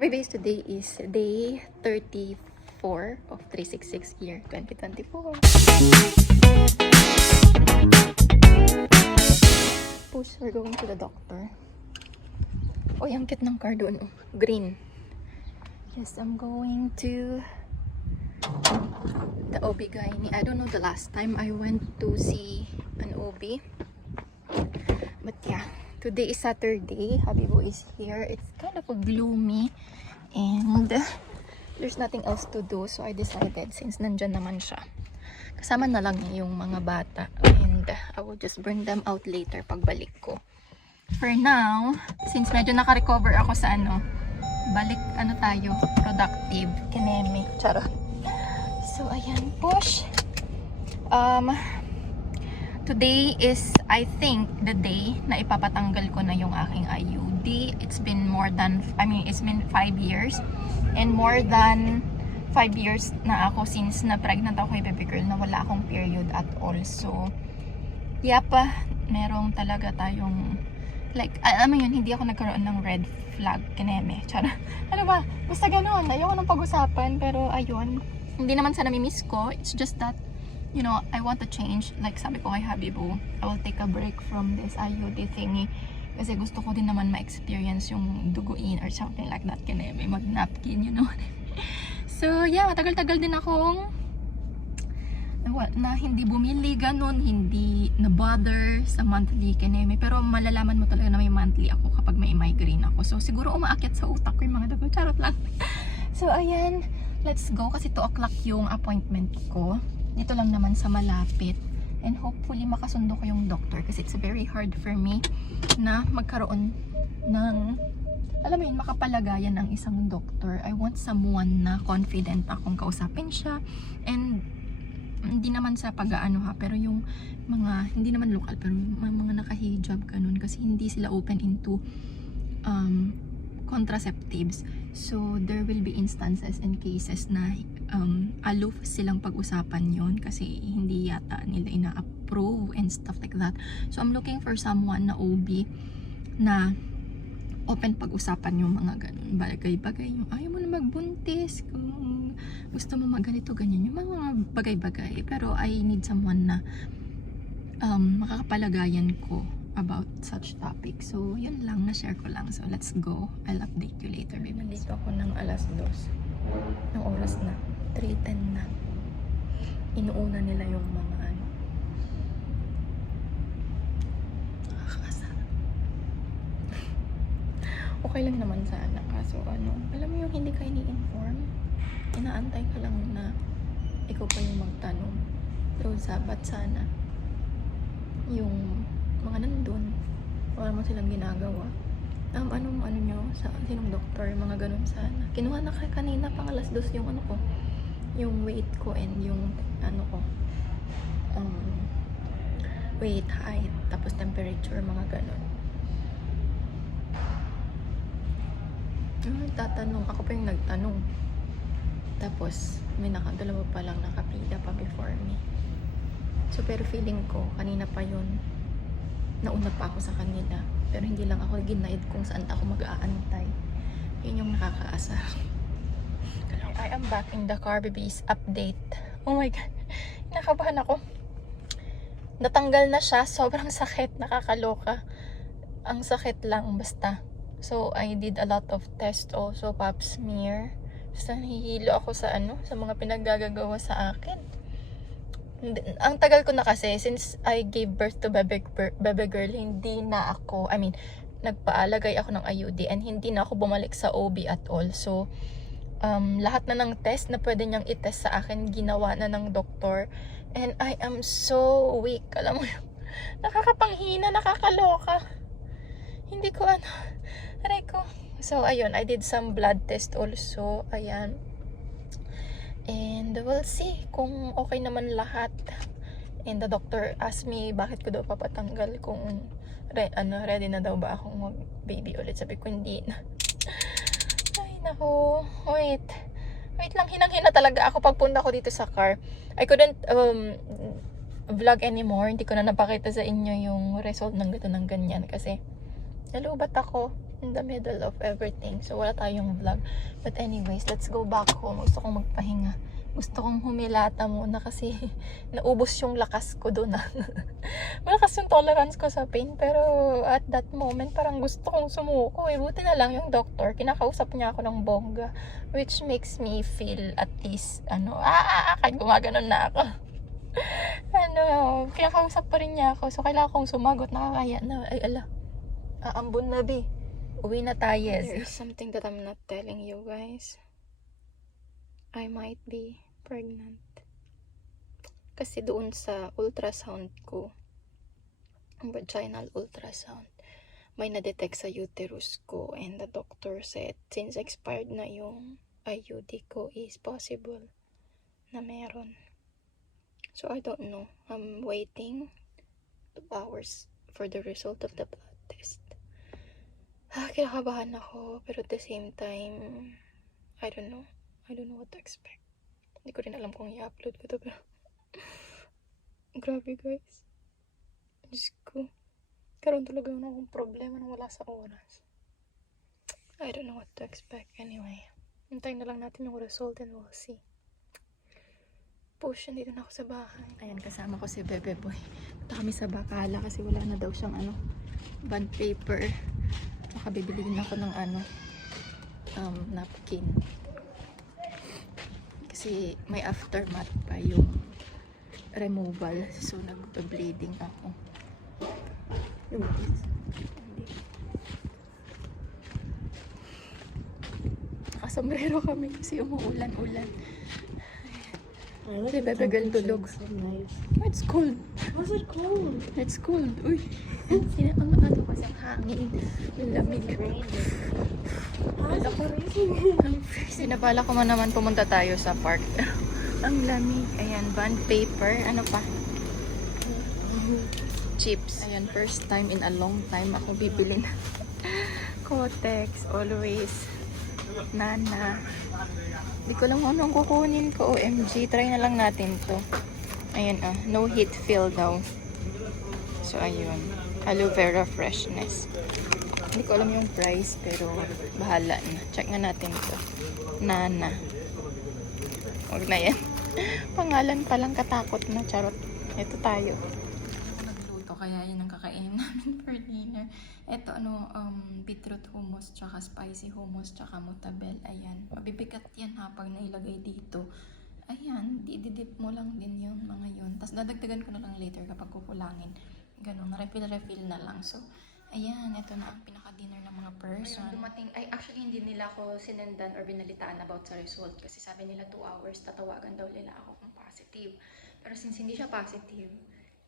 Base today is day 34 of 366 year 2024. Push, we're going to the doctor. Oh, yung kit ng car doon. oh. Green. Yes, I'm going to the OB guy. I don't know the last time I went to see an OB. But yeah, today is Saturday. Habibo is here. It's kind of a gloomy and there's nothing else to do. So I decided since nandyan naman siya, kasama na lang yung mga bata and I will just bring them out later pagbalik ko. For now, since medyo naka-recover ako sa ano, balik ano tayo, productive, kineme, charot. So ayan, push. Um, Today is, I think, the day na ipapatanggal ko na yung aking IUD. It's been more than, I mean, it's been 5 years. And more than 5 years na ako since na pregnant ako kay baby girl na wala akong period at all. So, yapa, merong talaga tayong, like, alam mo yun, hindi ako nagkaroon ng red flag kineme. Chara. Ano ba? Basta ganun. Ayoko nang pag-usapan. Pero, ayun. Hindi naman sa namimiss ko. It's just that, you know, I want to change. Like sabi ko kay Habibo, I will take a break from this IUD thingy. Kasi gusto ko din naman ma-experience yung duguin or something like that. Kineme, mag-napkin, you know. so, yeah, matagal-tagal din akong na, na hindi bumili ganun, hindi na-bother sa monthly kineme. Pero malalaman mo talaga na may monthly ako kapag may migraine ako. So, siguro umaakyat sa utak ko yung mga dugo. Charot lang. so, ayan. Let's go kasi 2 o'clock yung appointment ko dito lang naman sa malapit and hopefully makasundo ko yung doctor kasi it's very hard for me na magkaroon ng alam mo yun, makapalagayan ng isang doctor. I want someone na confident akong kausapin siya and hindi naman sa pag-aano ha, pero yung mga, hindi naman local, pero mga, mga naka-hijab ganun kasi hindi sila open into um, contraceptives. So, there will be instances and cases na um, aloof silang pag-usapan yon kasi hindi yata nila ina-approve and stuff like that. So I'm looking for someone na OB na open pag-usapan yung mga ganun bagay-bagay yung ayaw mo na magbuntis kung gusto mo maganito ganyan yung mga bagay-bagay pero I need someone na um, makakapalagayan ko about such topic. So, yun lang. Na-share ko lang. So, let's go. I'll update you later. Nandito ako ng alas 2. Ang oras na. 3.10 na. Inuuna nila yung mga ano. Nakakasar. okay lang naman sana. Kaso ano, alam mo yung hindi ka ini-inform? Inaantay ka lang na ikaw pa yung magtanong. Pero sabat sana yung mga nandun, wala mo silang ginagawa. Um, anong ano nyo, sa sinong doktor, mga ganun sana. Kinuha na kay kanina pang alas dos yung ano ko, yung weight ko and yung ano ko, um, weight, height, tapos temperature, mga ganun. Ano, tatanong, ako pa yung nagtanong. Tapos, may nakadalawa pa lang nakapila pa before me. So, pero feeling ko, kanina pa yun, nauna pa ako sa kanila. Pero hindi lang ako ginaid kung saan ako mag-aantay. Yun yung nakakaasa. I am back in the car, babies. Update. Oh my God. Nakabahan ako. Natanggal na siya. Sobrang sakit. Nakakaloka. Ang sakit lang basta. So, I did a lot of test also. Pap smear. Basta nahihilo ako sa ano, sa mga pinaggagawa sa akin ang tagal ko na kasi since I gave birth to baby, baby girl hindi na ako I mean nagpaalagay ako ng IUD and hindi na ako bumalik sa OB at all. So um, lahat na ng test na pwede niyang itest sa akin ginawa na ng doktor. And I am so weak alam mo yun. Nakakapanghina nakakaloka. Hindi ko ano aray ko. So ayun I did some blood test also ayan And we'll see kung okay naman lahat. And the doctor asked me bakit ko daw papatanggal kung re- ano, ready na daw ba akong mag-baby ulit. Sabi ko hindi na. Ay nako, wait. Wait lang, hinang-hina talaga ako pagpunta ko dito sa car. I couldn't um, vlog anymore. Hindi ko na napakita sa inyo yung result ng gato ng ganyan kasi nalubat ako. In the middle of everything. So, wala tayong vlog. But anyways, let's go back home. Gusto kong magpahinga. Gusto kong humilata muna kasi naubos yung lakas ko doon. ah. Malakas yung tolerance ko sa pain. Pero at that moment, parang gusto kong sumuko. Eh, buti na lang yung doctor. Kinakausap niya ako ng bongga. Which makes me feel at least, ano, ah, ah, ah, kahit gumaganon na ako. ano, kinakausap pa rin niya ako. So, kailangan kong sumagot. Nakakaya na. Ay, ala. Aambon na, be. Uwi na tayo. There is something that I'm not telling you guys. I might be pregnant. Kasi doon sa ultrasound ko, vaginal ultrasound, may na-detect sa uterus ko and the doctor said since expired na yung IUD ko is possible na meron. So I don't know. I'm waiting two hours for the result of the blood test. Ah, kinakabahan ako pero at the same time, I don't know. I don't know what to expect. Hindi ko rin alam kung i-upload ko to pero grabe guys. Diyos ko. Karoon talaga ako ng problema na wala sa oras. I don't know what to expect. Anyway, hintayin na lang natin yung result and we'll see. Push, dito na ako sa bahay. Ayan, kasama ko si Bebe Boy. Punta kami sa Bacala kasi wala na daw siyang ano, bond paper. Baka bibiliin ako ng ano, um, napkin. Kasi may aftermath pa yung removal. So, nag-bleeding ako. Yung Nakasombrero kami kasi umuulan-ulan. Si Bebe Girl tulog. It's cold. What's it cold? It's cold. Uy. Sina ang ano kasi ang hangin. Ang lamig. It freezing? Sinabala ko man naman pumunta tayo sa park. ang lamig. Ayan, bond paper. Ano pa? Chips. Ayan, first time in a long time ako bibili na. Kotex. Always. Nana. Hindi ko alam kung anong kukunin ko. OMG. Try na lang natin to. Ayan ah. No heat feel daw. So, ayun. Aloe vera freshness. Hindi ko alam yung price, pero bahala na. Check nga natin to. Nana. Huwag na yan. Pangalan pa lang katakot na. Charot. Ito tayo. Nagluto, kaya yun ang kakainin namin for dinner. Ito, ano, um, beetroot hummus, tsaka spicy hummus, tsaka mutabel. Ayan. Mabibigat yan ha pag nailagay dito. Ayan, dididip mo lang din yun, mga yun. Tapos dadagdagan ko na lang later kapag kukulangin. Ganun, refill-refill na lang. So, ayan, ito na ang pinaka-dinner ng mga person. Ayun, dumating, ay actually hindi nila ako sinendan or binalitaan about sa result kasi sabi nila 2 hours, tatawagan daw nila ako kung positive. Pero since hindi siya positive,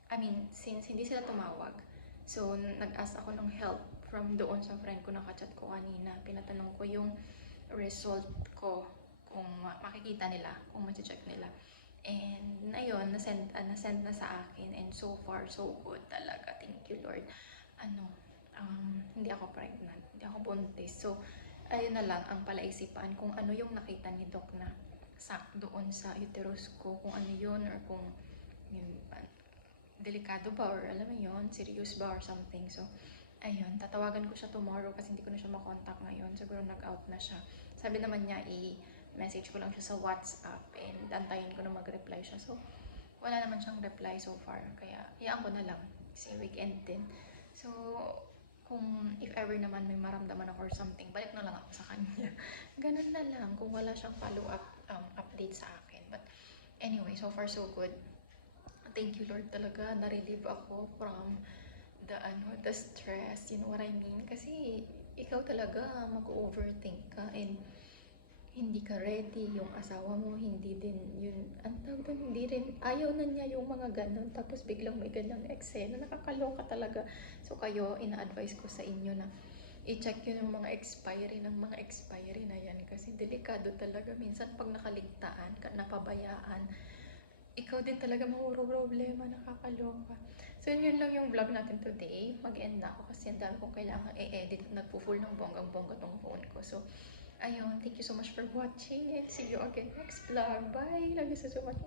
I mean, since hindi sila tumawag, so nag-ask ako ng help from doon sa friend ko na kachat ko kanina. Pinatanong ko yung result ko kung ma- makikita nila, kung ma-check nila. And ayun, nasend, uh, nasend na sa akin and so far so good talaga. Thank you Lord. Ano, um, hindi ako pregnant, hindi ako buntis. So, ayun na lang ang palaisipan kung ano yung nakita ni Doc na sak doon sa uterus ko, kung ano yun or kung yun, delikado ba or alam mo yun, serious ba or something. So, ayun, tatawagan ko siya tomorrow kasi hindi ko na siya makontak ngayon. Siguro nag-out na siya. Sabi naman niya, i-message ko lang siya sa WhatsApp and antayin ko na mag-reply siya. So, wala naman siyang reply so far. Kaya, iyaan ko na lang. Kasi weekend din. So, kung if ever naman may maramdaman ako or something, balik na lang ako sa kanya. Ganun na lang kung wala siyang follow-up um, update sa akin. But anyway, so far so good. Thank you Lord talaga. Na-relieve ako from the ano, the stress, you know what I mean? Kasi ikaw talaga mag-overthink ka and hindi ka ready, yung asawa mo, hindi din yun, ang tawag hindi rin, ayaw na niya yung mga ganun, tapos biglang may ganang eksena, nakakaloka talaga. So kayo, ina-advise ko sa inyo na i-check yun yung mga expiry ng mga expiry na yan kasi delikado talaga. Minsan pag nakaligtaan, ka, napabayaan, ikaw din talaga mahuro problema, nakakaloka. So yun lang yung vlog natin today. Mag-end na ako kasi ang dami kong kailangan i-edit. Nagpo-full ng bonggang-bongga tong phone ko. So, ayun. Thank you so much for watching and see you again next vlog. Bye! Love you so much.